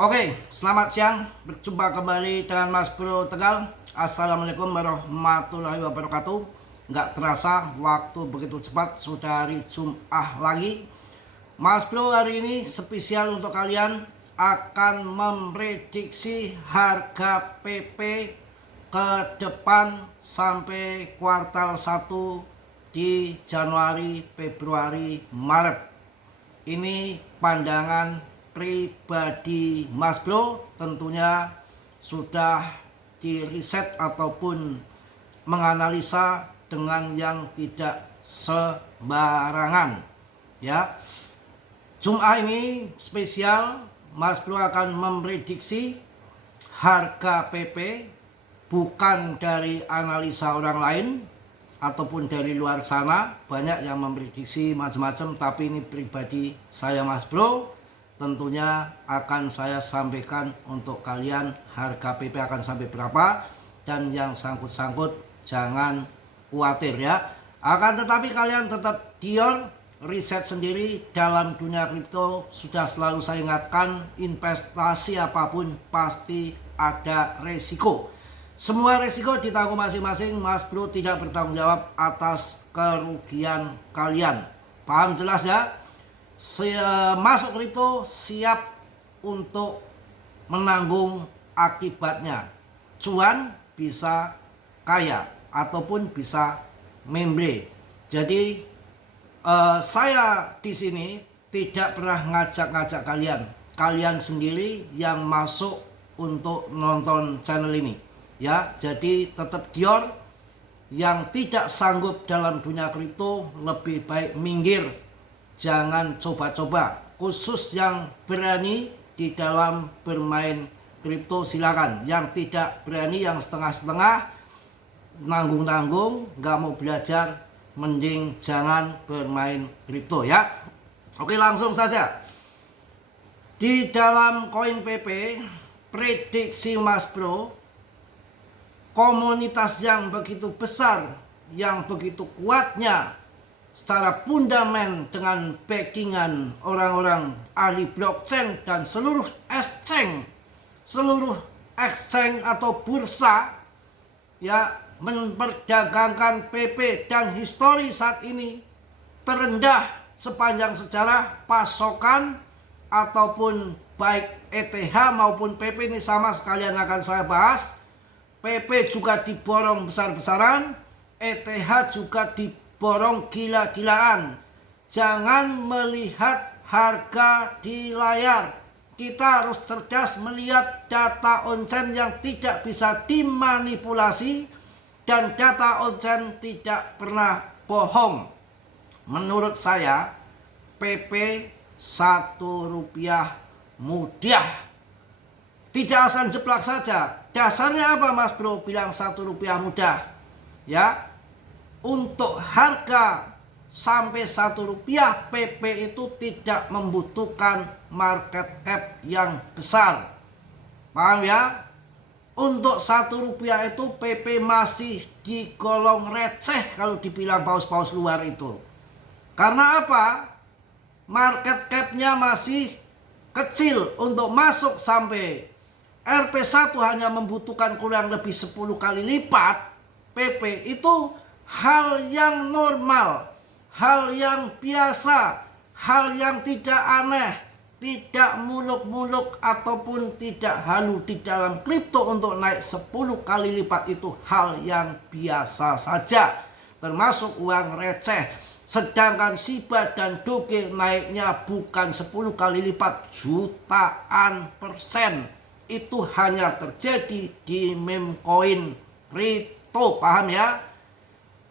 Oke, selamat siang. Berjumpa kembali dengan Mas Bro Tegal. Assalamualaikum warahmatullahi wabarakatuh. Nggak terasa waktu begitu cepat, sudah hari Jumat lagi. Mas Bro hari ini spesial untuk kalian, akan memprediksi harga PP ke depan sampai kuartal 1 di Januari, Februari, Maret. Ini pandangan pribadi Mas Bro, tentunya sudah di riset ataupun menganalisa dengan yang tidak sembarangan ya. Jumat ini spesial, Mas Bro akan memprediksi harga PP bukan dari analisa orang lain ataupun dari luar sana. Banyak yang memprediksi macam-macam, tapi ini pribadi saya Mas Bro. Tentunya akan saya sampaikan untuk kalian harga PP akan sampai berapa, dan yang sangkut-sangkut jangan khawatir ya. Akan tetapi kalian tetap dior riset sendiri dalam dunia kripto. Sudah selalu saya ingatkan, investasi apapun pasti ada resiko. Semua resiko ditanggung masing-masing. Mas Bro tidak bertanggung jawab atas kerugian kalian. Paham jelas ya? Masuk kripto siap untuk menanggung akibatnya. Cuan bisa kaya ataupun bisa memble. Jadi saya di sini tidak pernah ngajak-ngajak kalian. Kalian sendiri yang masuk untuk nonton channel ini ya. Jadi tetap dior, yang tidak sanggup dalam dunia kripto lebih baik minggir. Jangan coba-coba, khusus yang berani di dalam bermain kripto silakan. Yang tidak berani, yang setengah-setengah, nanggung-nanggung, nggak mau belajar, mending jangan bermain kripto ya. Oke, langsung saja. Di dalam koin PP, prediksi Mas Bro, komunitas yang begitu besar, yang begitu kuatnya secara fundament dengan backingan orang-orang ahli blockchain dan seluruh exchange atau bursa ya, memperdagangkan PP, dan histori saat ini terendah sepanjang sejarah. Pasokan ataupun baik ETH maupun PP ini sama sekalian akan saya bahas. PP juga diborong besar-besaran, ETH juga diborong gila-gilaan. Jangan melihat harga di layar. Kita harus cerdas melihat data on-chain yang tidak bisa dimanipulasi, dan data on-chain tidak pernah bohong. Menurut saya PP Rp1 mudah. Tidak asal jeplak saja. Dasarnya apa Mas Bro bilang Rp1 mudah? Ya, untuk harga sampai Rp1 PP itu tidak membutuhkan market cap yang besar. Paham ya? Untuk Rp1 itu PP masih digolong receh kalau dibilang paus-paus luar itu. Karena apa? Market capnya masih kecil. Untuk masuk sampai RP1 hanya membutuhkan kurang lebih 10 kali lipat PP. Itu hal yang normal, hal yang biasa, hal yang tidak aneh, tidak muluk-muluk ataupun tidak halu di dalam kripto. Untuk naik 10 kali lipat itu hal yang biasa saja, termasuk uang receh. Sedangkan Shiba dan Doge naiknya bukan 10 kali lipat, jutaan persen. Itu hanya terjadi di meme coin kripto, paham ya?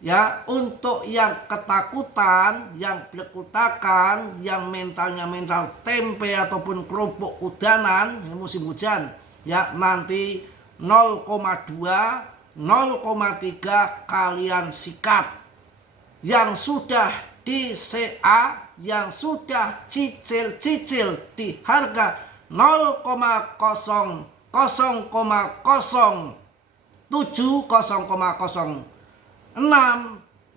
Ya, untuk yang ketakutan, yang belekutakan, yang mentalnya mental tempe ataupun kerupuk udanan, ini musim hujan, ya nanti 0,2, 0,3 kalian sikat. Yang sudah di CA, yang sudah cicil-cicil di harga 0,007, 0,06,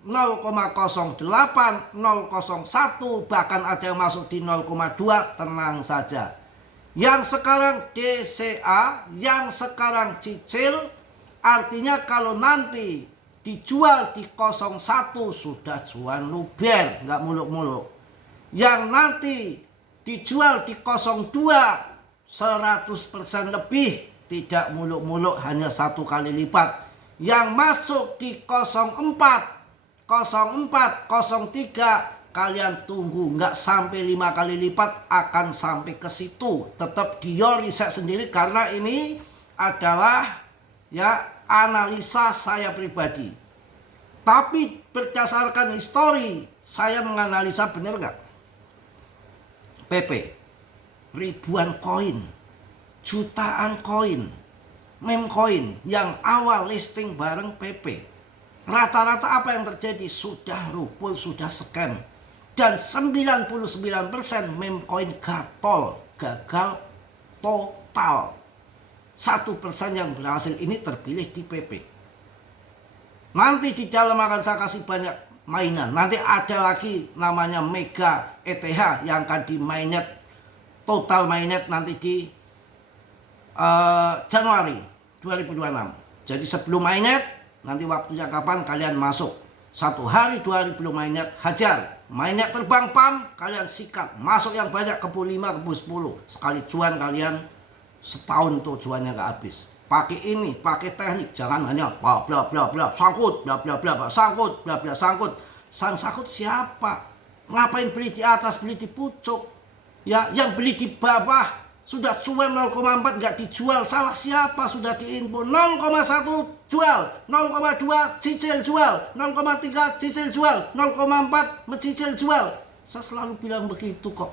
0,08, 0,01, bahkan ada yang masuk di 0,2, tenang saja. Yang sekarang DCA, yang sekarang cicil, artinya kalau nanti dijual di 01 sudah cuan luber, nggak muluk-muluk. Yang nanti dijual di 02 100% lebih, tidak muluk-muluk, hanya 1 kali lipat. Yang masuk di 04, 03, kalian tunggu, nggak sampai 5 kali lipat akan sampai ke situ. Tetap Dio riset sendiri karena ini adalah ya analisa saya pribadi. Tapi berdasarkan histori, saya menganalisa benar nggak? PP, ribuan koin, jutaan koin, meme koin yang awal listing bareng PP. Rata-rata apa yang terjadi? Sudah rupul, sudah scam. Dan 99% meme coin gagal total. 1% yang berhasil ini terpilih di PP. Nanti di dalam akan saya kasih banyak mainan. Nanti ada lagi namanya Mega ETH yang akan di mainnet, total mainnet nanti di Januari 2026. Jadi sebelum mainnet, nanti waktunya kapan kalian masuk. 1 hari 2 hari belum mainnet, hajar. Mainnet terbang pam, kalian sikat. Masuk yang banyak, kebun 5, kebun 10. Sekali cuan kalian setahun tuh cuannya gak habis. Pakai ini, pakai teknik. Jangan hanya bla bla bla bla, sangkut, bla bla bla, sangkut, bla bla sangkut. Sangkut siapa? Ngapain beli di atas, beli di pucuk? Ya, yang beli di bawah sudah cuan 0,4 nggak dijual, salah siapa? Sudah diinfo 0,1 jual, 0,2 cicil jual, 0,3 cicil jual, 0,4 mencicil jual. Saya selalu bilang begitu kok.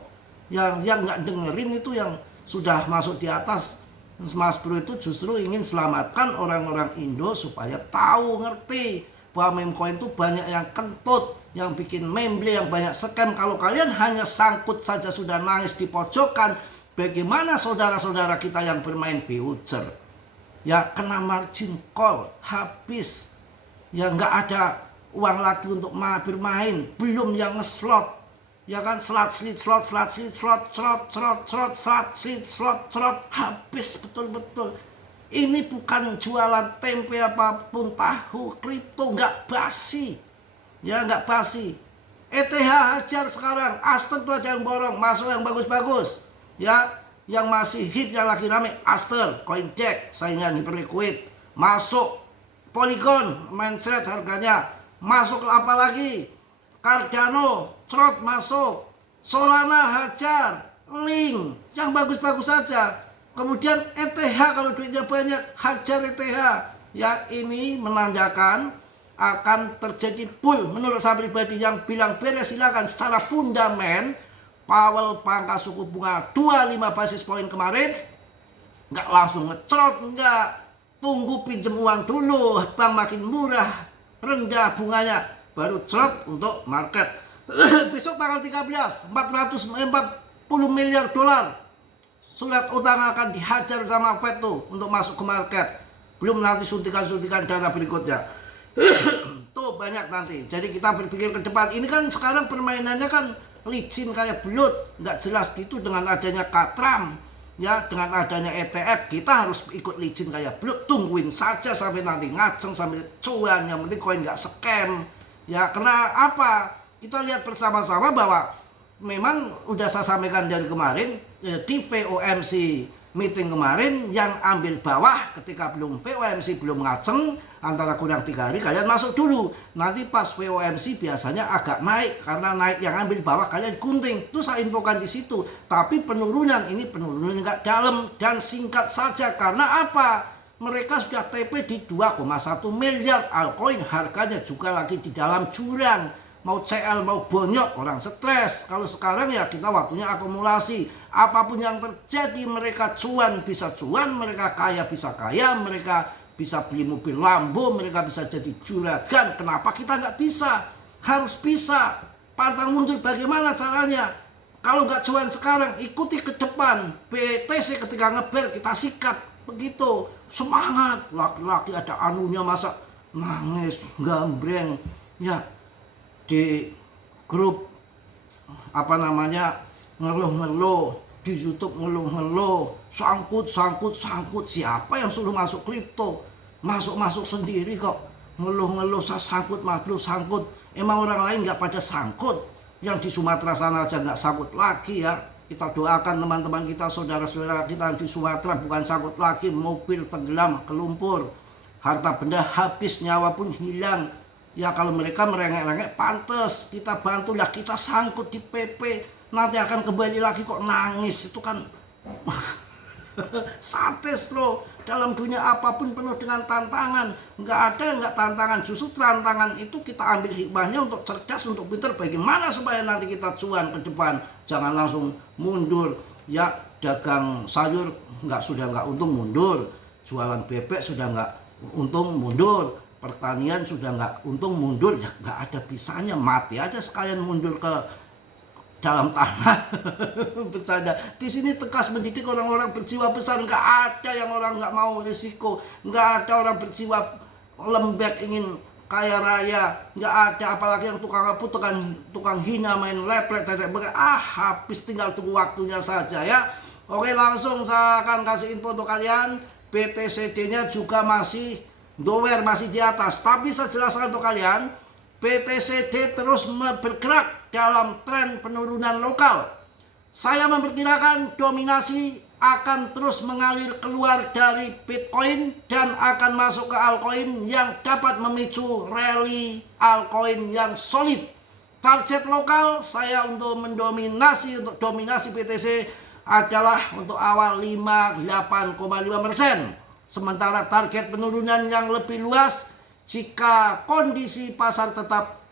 Yang nggak dengerin itu yang sudah masuk di atas. Mas Bro itu justru ingin selamatkan orang-orang Indo supaya tahu, ngerti bahwa meme coin itu banyak yang kentut, yang bikin meme, yang banyak scam. Kalau kalian hanya sangkut saja sudah nangis di pojokan, bagaimana saudara-saudara kita yang bermain future? Ya kena margin call, habis. Ya nggak ada uang lagi untuk bermain. Belum yang nge-slot. Ya kan, slot, habis betul-betul. Ini bukan jualan tempe apapun, tahu, kripto, nggak basi. Ya nggak basi. ETH hajar sekarang, Aster tuh ada yang borong, masuk yang bagus-bagus. Ya, yang masih hit, yang lagi rame, Aster, CoinDeck, saingan Hyperliquid, masuk Polygon, mindset harganya, masuk apa lagi? Cardano, Trot masuk, Solana hajar, Link, yang bagus-bagus saja. Kemudian ETH kalau duitnya banyak, hajar ETH. Ya ini menandakan akan terjadi bull. Menurut saya pribadi, yang bilang beres silakan. Secara fundament, Powell pangkas suku bunga 25 basis point kemarin, nggak langsung ngecrot, nggak. Tunggu pinjem uang dulu, bank makin murah, rendah bunganya, baru cerot untuk market. Besok tanggal 13, 440 miliar dolar surat utang akan dihajar sama Fed tuh untuk masuk ke market. Belum nanti suntikan-suntikan dana berikutnya. Tuh banyak nanti. Jadi kita berpikir ke depan. Ini kan sekarang permainannya kan licin kayak belut, nggak jelas gitu. Dengan adanya Katram, ya dengan adanya ETF, kita harus ikut licin kayak belut. Tungguin saja sampai nanti ngaceng sampai cuan. Yang penting koin nggak scam. Ya karena apa? Kita lihat bersama-sama bahwa memang udah saya sampaikan dari kemarin di FOMC meeting kemarin, yang ambil bawah ketika belum FOMC belum ngaceng antara kurang 3 hari, kalian masuk dulu. Nanti pas FOMC biasanya agak naik, karena naik yang ambil bawah kalian gunting. Itu saya infokan di situ. Tapi penurunan ini penurunan nggak dalam dan singkat saja. Karena apa? Mereka sudah TP di 2,1 miliar altcoin, harganya juga lagi di dalam jurang. Mau CL mau bonyok, orang stres. Kalau sekarang ya kita waktunya akumulasi. Apapun yang terjadi, mereka cuan bisa cuan, mereka kaya bisa kaya, mereka bisa beli mobil Lambo, mereka bisa jadi juragan. Kenapa kita nggak bisa? Harus bisa. Pantang mundur bagaimana caranya? Kalau nggak cuan sekarang, ikuti ke depan. BTC ketika ngeber kita sikat. Begitu. Semangat. Laki-laki ada anunya, masa nangis, gambreng. Ya, di grup apa namanya ngeluh-ngeluh, di YouTube ngeluh-ngeluh, sangkut. Siapa yang suruh masuk kripto? Masuk sendiri kok. Ngeluh-ngeluh, saya sangkut, sangkut. Emang orang lain nggak pada sangkut? Yang di Sumatera sana aja nggak sangkut lagi ya. Kita doakan teman-teman kita, saudara-saudara kita di Sumatera bukan sangkut lagi, mobil tenggelam ke lumpur, harta benda habis, nyawa pun hilang. Ya kalau mereka merengek-rengek pantes kita bantu, lah kita sangkut di PP, nanti akan kembali lagi kok nangis. Itu kan satis loh. Dalam dunia apapun penuh dengan tantangan. Nggak tantangan, justru tantangan itu kita ambil hikmahnya untuk cerdas, untuk pintar. Bagaimana supaya nanti kita cuan ke depan. Jangan langsung mundur. Ya dagang sayur sudah nggak untung mundur. Jualan bebek sudah nggak untung mundur. Pertanian sudah nggak untung mundur. Ya nggak ada bisanya, mati aja sekalian mundur ke dalam tanah. Bercanda. Di sini tegas mendidik orang-orang berjiwa besar. Nggak ada yang orang nggak mau risiko. Nggak ada orang berjiwa lembek ingin kaya raya. Nggak ada, apalagi yang tukang apa, tukang hina, main lepret, habis, tinggal tunggu waktunya saja ya. Oke, langsung saya akan kasih info untuk kalian. BTCD-nya juga masih dower, masih di atas. Tapi saya jelaskan untuk kalian, BTCD terus bergerak dalam tren penurunan lokal. Saya memperkirakan dominasi akan terus mengalir keluar dari Bitcoin dan akan masuk ke altcoin yang dapat memicu rally altcoin yang solid. Target lokal saya untuk dominasi BTC adalah untuk awal 8,5%. Sementara target penurunan yang lebih luas jika kondisi pasar tetap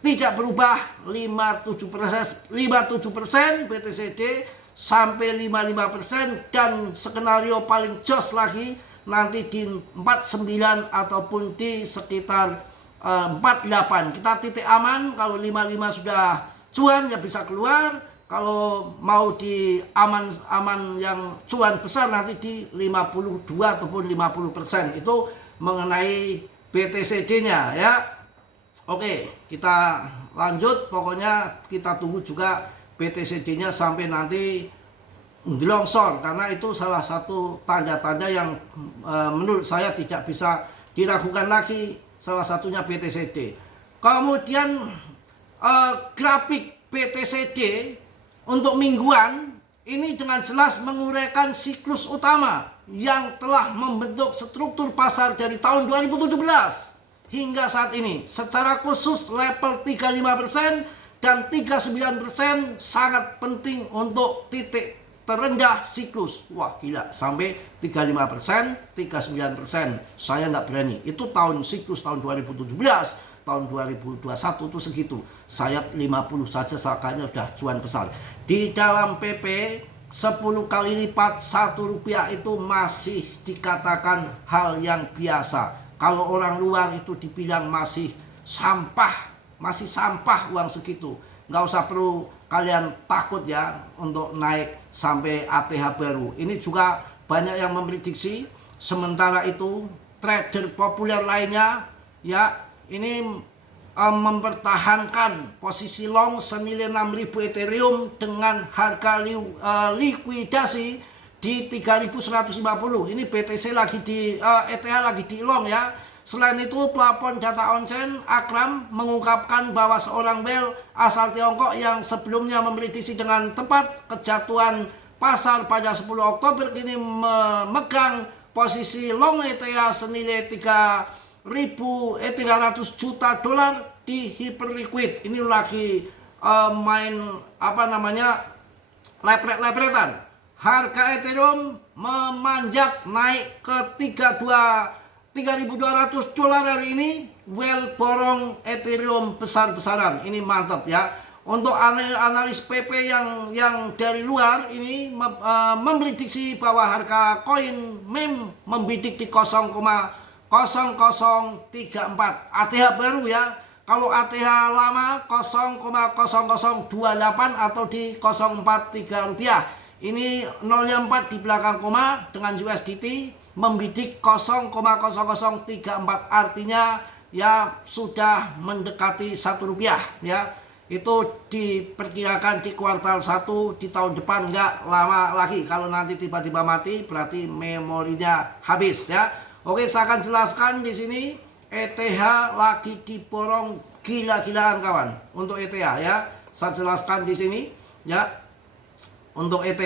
tidak berubah 57% BTCD sampai 55%, dan skenario paling jos lagi nanti di 49 ataupun di sekitar 48. Kita titik aman kalau 55 sudah cuan ya bisa keluar. Kalau mau di aman yang cuan besar nanti di 52 ataupun 50%. Itu mengenai BTCD-nya ya. Oke, kita lanjut. Pokoknya kita tunggu juga BTCD-nya sampai nanti longsor, karena itu salah satu tanda-tanda yang menurut saya tidak bisa diragukan lagi. Salah satunya BTCD. Kemudian grafik BTCD untuk mingguan ini dengan jelas menguraikan siklus utama yang telah membentuk struktur pasar dari tahun 2017 hingga saat ini. Secara khusus level 35% dan 39% sangat penting untuk titik terendah siklus. Wah gila, sampai 35%, 39%. Saya nggak berani. Itu siklus tahun 2017, tahun 2021 itu segitu. Saya 50 saja kayaknya sudah cuan besar. Di dalam PP 10 kali lipat Rp1 itu masih dikatakan hal yang biasa. Kalau orang luar itu dibilang masih sampah uang segitu. Nggak usah perlu kalian takut ya untuk naik sampai ATH baru. Ini juga banyak yang memprediksi. Sementara itu trader populer lainnya ya ini mempertahankan posisi long senilai 6.000 Ethereum dengan harga likuidasi di 3.150. Ini BTC lagi di ETH lagi di long ya. Selain itu, pelapor data on-chain Akram mengungkapkan bahwa seorang whale asal Tiongkok yang sebelumnya memprediksi dengan tepat kejatuhan pasar pada 10 Oktober kini memegang posisi long ETH senilai 300 juta dolar di hyperliquid. Ini lagi main lepret-lepretan. Harga Ethereum memanjat naik ke 3.200 dolar hari ini. Whale borong Ethereum besar-besaran. Ini mantap ya. Untuk analis PP yang dari luar ini memprediksi bahwa harga koin meme membidik di 0,0034 ATH baru ya. Kalau ATH lama 0,0028 atau di 0,43 rupiah. Ini 0,4 di belakang koma dengan USDT membidik 0,0034, artinya ya sudah mendekati Rp1 ya. itu diperkirakan di kuartal 1 di tahun depan, nggak lama lagi. Kalau nanti tiba-tiba mati berarti memorinya habis ya. Oke, saya akan jelaskan di sini. ETH lagi diborong gila-gilaan kawan. Untuk ETH ya, saya jelaskan di sini ya. Untuk ETH,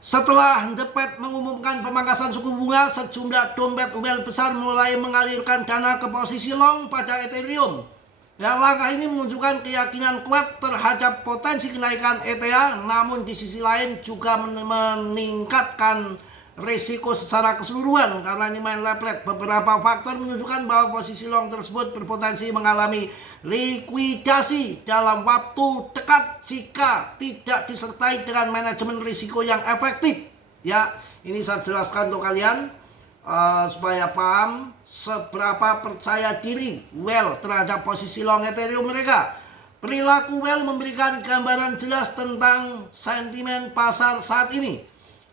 setelah The Fed mengumumkan pemangkasan suku bunga, sejumlah dompet whale besar mulai mengalirkan dana ke posisi long pada Ethereum. Ya, langkah ini menunjukkan keyakinan kuat terhadap potensi kenaikan ETH, namun di sisi lain juga meningkatkan risiko secara keseluruhan karena ini main leplet. Beberapa faktor menunjukkan bahwa posisi long tersebut berpotensi mengalami likuidasi dalam waktu dekat jika tidak disertai dengan manajemen risiko yang efektif. Ya, ini saya jelaskan untuk kalian. Supaya paham seberapa percaya diri whale terhadap posisi long Ethereum mereka. Perilaku whale memberikan gambaran jelas tentang sentimen pasar saat ini.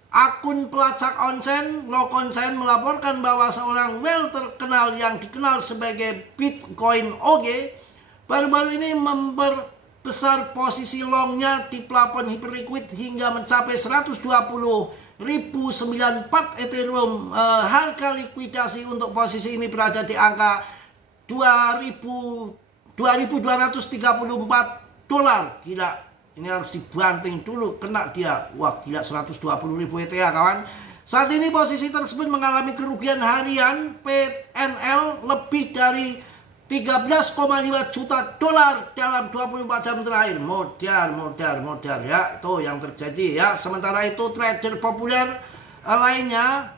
Akun pelacak onsen Lokonsen melaporkan bahwa seorang whale terkenal yang dikenal sebagai Bitcoin OG baru-baru ini memperbesar posisi longnya di plafon hiperliquid hingga mencapai 120.094 Ethereum. Harga likuidasi untuk posisi ini berada di angka 2.234 dolar. Gila, ini harus dibanting dulu, kena dia. Wah gila, 120.000 ETH kawan. Saat ini posisi tersebut mengalami kerugian harian PNL lebih dari 13,5 juta dolar dalam 24 jam terakhir. Modal ya, tuh yang terjadi ya. Sementara itu trader populer lainnya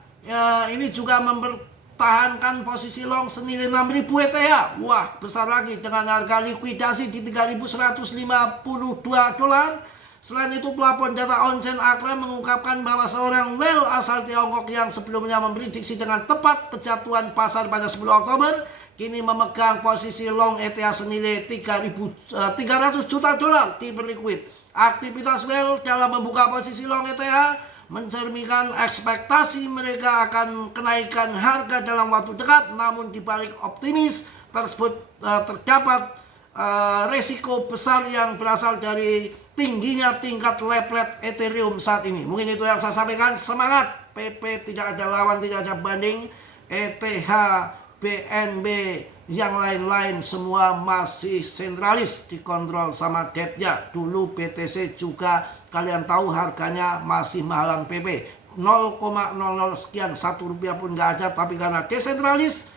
ini juga mempertahankan posisi long senilai 6.000 ETH. Wah, besar lagi dengan harga likuidasi di 3.152 dolar. Selain itu, pelapor data onsen Akra mengungkapkan bahwa seorang whale asal Tiongkok yang sebelumnya memprediksi dengan tepat kejatuhan pasar pada 10 Oktober kini memegang posisi long ETH senilai 300 juta dolar di Hyperliquid. Aktivitas whale dalam membuka posisi long ETH mencerminkan ekspektasi mereka akan kenaikan harga dalam waktu dekat. Namun dibalik optimis tersebut terdapat resiko besar yang berasal dari tingginya tingkat leplet Ethereum saat ini. Mungkin itu yang saya sampaikan. Semangat, PP tidak ada lawan, tidak ada banding. ETH, BNB, yang lain-lain semua masih sentralis, dikontrol sama debtnya. Dulu BTC juga kalian tahu harganya masih mahalan PP 0,00 sekian, 1 rupiah pun nggak ada. Tapi karena desentralis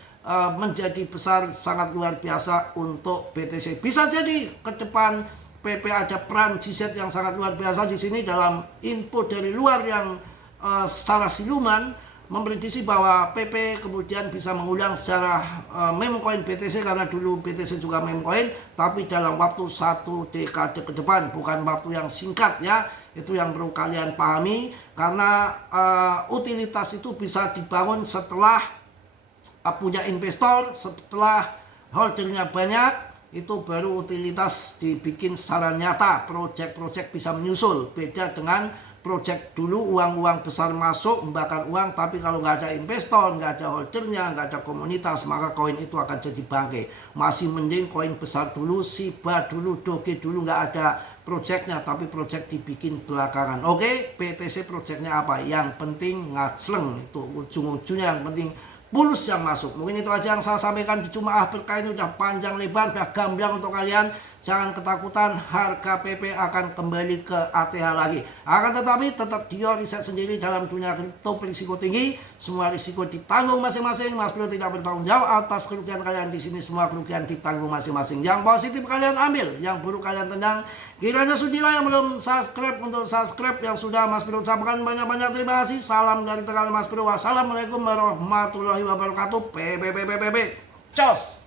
menjadi besar, sangat luar biasa untuk BTC. Bisa jadi ke depan PP ada peran GZ yang sangat luar biasa di sini dalam input dari luar yang secara siluman memprediksi bahwa PP kemudian bisa mengulang secara meme coin BTC, karena dulu BTC juga meme coin, tapi dalam waktu 1 dekade ke depan, bukan waktu yang singkat ya. Itu yang perlu kalian pahami, karena utilitas itu bisa dibangun setelah punya investor, setelah holdernya banyak, itu baru utilitas dibikin secara nyata, project-project bisa menyusul. Beda dengan project dulu uang-uang besar masuk, membakar uang, tapi kalau nggak ada investor, nggak ada holdernya, nggak ada komunitas, maka koin itu akan jadi bangke. Masih mending koin besar dulu, Shiba dulu, Doge dulu, nggak ada projectnya, tapi project dibikin belakangan. Oke, BTC projectnya apa? Yang penting ngacleng, itu ujung-ujungnya yang penting bulus yang masuk. Mungkin itu aja yang saya sampaikan di Jumaah Berkah ini. Udah panjang lebar, udah gamblang untuk kalian. Jangan ketakutan, harga PP akan kembali ke ATH lagi. Akan tetapi tetap dia riset sendiri dalam dunia kripto berisiko tinggi. Semua risiko ditanggung masing-masing. Mas Bro tidak bertanggung jawab atas kerugian kalian di sini. Semua kerugian ditanggung masing-masing. Yang positif kalian ambil, yang buruk kalian tendang. Kiranya sudilah yang belum subscribe untuk subscribe, yang sudah Mas Bro ucapkan banyak-banyak terima kasih. Salam dari Tegal Mas Bro. Wassalamualaikum warahmatullahi wabarakatuh. PPPPPP. Cos.